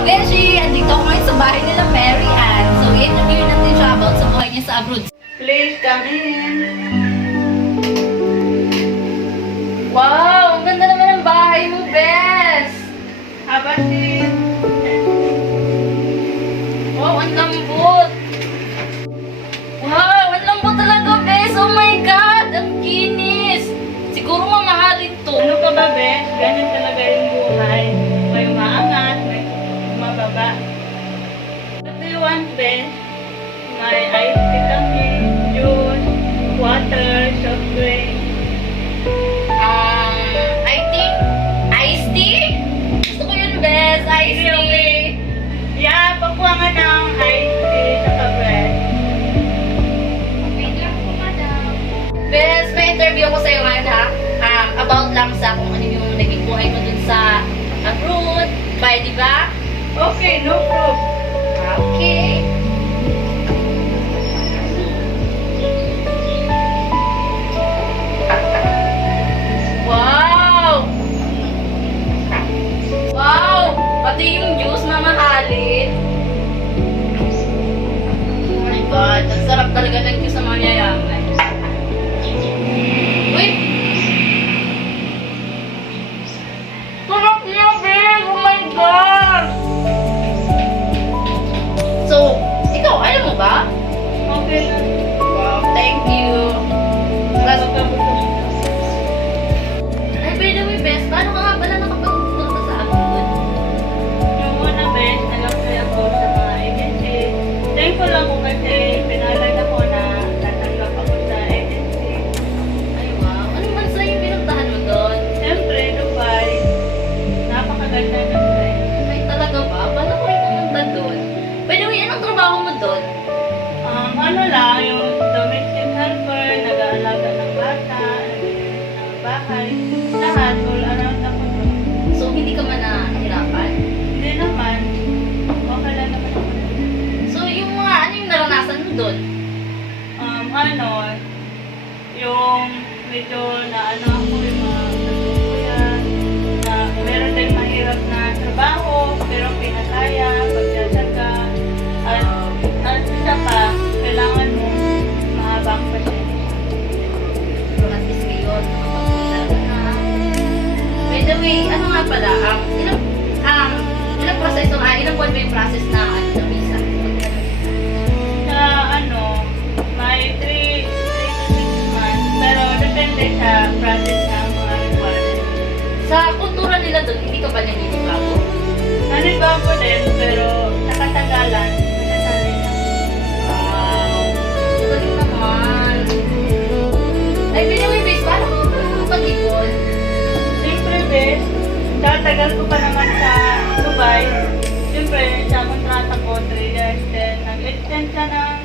Beshi! Andito ako ngayon sa bahay nila Mary Ann. So, i-interview natin siya about sa buhay niya sa abroad. Please come in. Wow! Ang ganda naman ng bahay mo, Bes! Have a seat. Wow, ang lambot! Wow! Ang lambot talaga, Bes! Oh my God! Ang kinis! Siguro mamahalin to. Ano ka ba, Bes? Ganyan talaga yung buhay. May umaangat, may umababa. What do you want, Bes? May ice tea kami, juice, water, soft drink. I think, iced tea? Gusto ko yun, Bes! Iced Okay, okay. tea! Yeah, pakuha nga ng ice tea sa Bes. Wait lang po, madam. Bes, may interview ko sa'yo ngayon, ha? About lang sa kung ano yung naging buhay mo dun sa abroad. Bye, di ba? Okay, no problem. Okay. Wow! Wow! Pati yung juice mamahalin. Oh my God, ang sarap talaga ng juice sa mga yayaman. Uy! Sarap niya, babe! Oh my God! So, ikaw, alam mo ba? Okay na. Wow, thank you. Tapos, ay, by the way, Bes, paano ka nga pala nakapagpunta sa abroad? Yung una, Bes, nag-apply ako sa mga agency. Thankful ako kasi pinalag ako na natanggap ako sa agency. Ay, wow. Anong bansa yung pinuntahan mo doon? Siyempre, Dubai. Napakaganda ng Dubai. Ay, talaga ba? Paano ko rin pumunta doon? By the way, anong trabaho mo doon? Ano lang, yung domestic helper, nag-aalaga ng bata, nag-aalaga ng bahay, lahat, all around ako doon. So, hindi ka man nahirapan? Hindi naman, okay lang naman ako doon. So, yung mga, ano yung naranasan mo doon? Yung medyo na ano ako, yung mga kalukuyan, na meron din mahirap na trabaho, pero pinakaya, pagdadaga, at isa pa, kailangan mo mahabang pasensya. So, at least ngayon, nakapagpunta ka na. By the way, ano nga pala, ilang proseso, ilang buwan ba yung process na, na visa? Sa may 3 to 6 months, pero depende sa process ng mga requirements. Sa kultura nila doon, hindi ka ba naninibago? Nanibago din, pero sa katagalan, masasabi na. Wow! Galing naman! Ay, binaway base, paano ka pag-ipon? Siyempre, Bes, tatagal ko pa naman sa Dubai. Siyempre, sa kontrata ko, 3 years. Then, nag-extend siya ng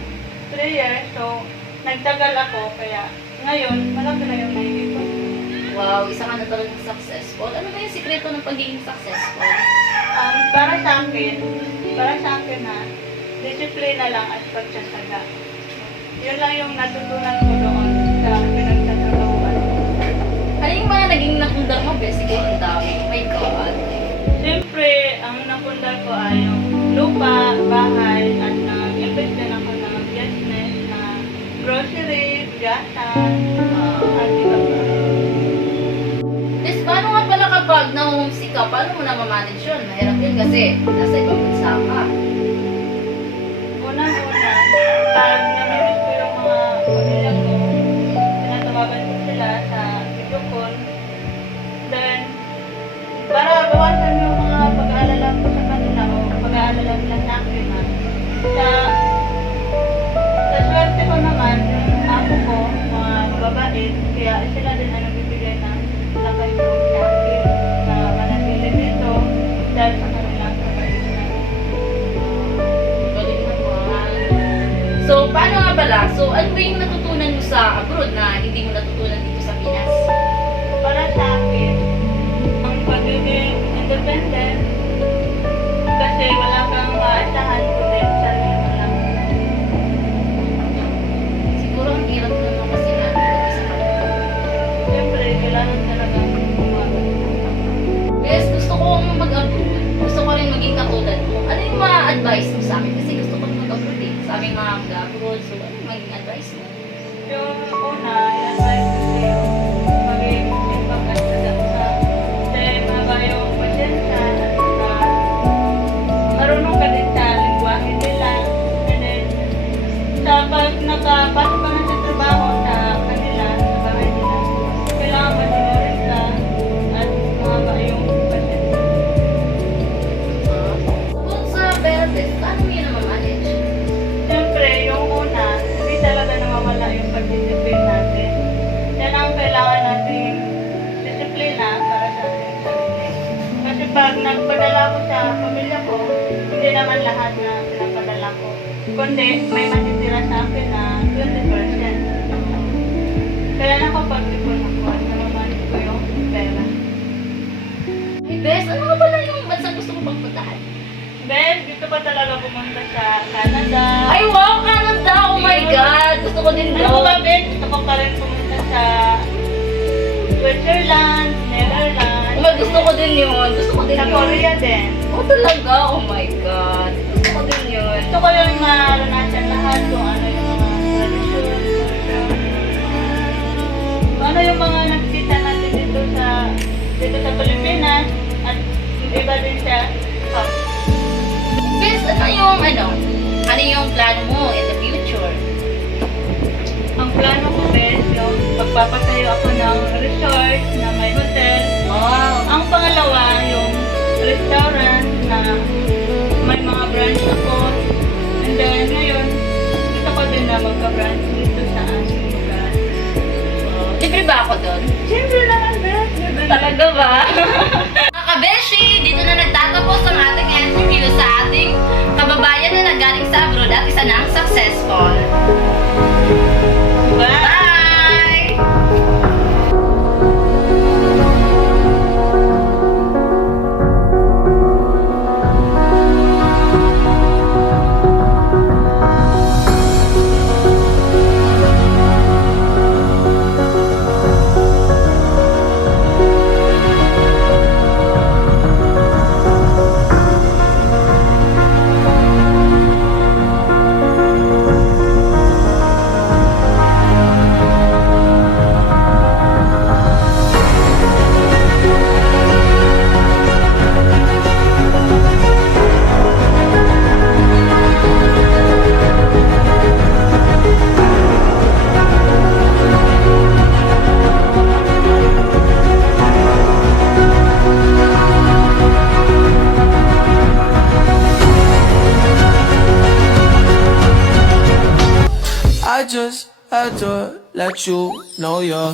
3 years. So, nagtagal ako. Kaya, ngayon, malaki na yung naiipon. Wow, isa ka na talagang successful. Ano ba yung sikreto ng pagiging successful? Para sa akin na, disiplina lang at pagsasaga. Yun lang yung natutunan ko doon sa pinagtatrabahuan. Ano yung mga naging nakundang mo, Bes? Sige, ang dami. Oh my God! Siyempre, ang napundar ko ay yung lupa, bahay, at nag-invest din ako ng business na grocery, gatas, at iba pa. Bes, paano nga pala kapag na-homesick ka? Paano mo na ma-manage yun? Mahirap yun kasi nasa ibang bansa ka. Una-una, pag namimiss ko yung mga pamilya ko, tinatawagan ko sila sa video call. Then, para bawasan yung mga pag-aalala ko sa kanila o pag-aalala nila sa akin na sa swerte ko naman, yung ako ko, mga babae, kaya sila din ang nagbibigay ng lakas loob sa akin na manatili dito dahil sa kanilang kabaitan. Galing naman. So, paano nga pala? So, ano ba yung natutunan mo sa abroad na hindi mo natutunan dito sa Pinas? Para sa akin, ang pagiging independent, kasi wala kang maasahan kundi sarili mo lang. Siguro ang hirap naman kasi na sa kanila. Siyempre, kailangan talaga gumawa. Bes, gusto ko mag-abroad. Gusto ko rin maging katulad mo. advice mo sa akin? Kasi gusto ko mag-abroad eh. Sa aming mga mag-abroad. So, ano yung maging advice mo? Yung una, i-advise ko sa'yo, maging impagkasada sa mahaba yung pasensya at marunong ka din sa lingwahe nila. And then, sa pag nakapasok ka na sa trabaho sa kanila, sa bahay nila, kailangan matinorin ka at mahaba yung pasensya. About sa benefits, paano mo yun naman-manage? Siyempre, yung una, hindi talaga nawawala yung pagdisiplin natin. Yan ang kailangan nating disiplina para sa ating sarili. Kasi pag nagpadala ko sa pamilya ko, hindi naman lahat na pinapadala ko. Kundi may matitira sa akin na 20%. Kaya nakapag-ipon ako at namamanit ko yung pera. Hey, Bes, ano nga pala yung bansa gusto mo pang puntahan? Then, gusto ko talaga pumunta sa Canada. Ay, wow! Canada! Oh my God! Gusto ko din Ano ko ba, daw. Ben? Gusto ko pa rin pumunta sa Switzerland, Netherlands. Oh my, gusto ko din yun. Gusto ko din Sa yun. Korea din. Oh, talaga? Oh my God. Gusto ko din yun. Gusto ko yung maranasan lahat kung ano yung mga tradisyon, culture, kung ano yung mga nakikita natin dito sa Pilipinas at yung iba din sa South. Bes, ano yung plano mo in the future? Ang plano ko, Bes, yung magpapatayo ako ng resort na may hotel. Wow! Ang pangalawa, yung restaurant na may mga branch ako. And then, ngayon, gusto ko din na magka-branch dito sa ating lugar. Libre ba ako doon? Siyempre naman, Bes. Talaga ba? Mga kabeshi, dito na nagtatapos ang ating interview sa ating kababayan na nagaling sa abroad at isa nang successful. Bye! Bye! I just had to let you know you're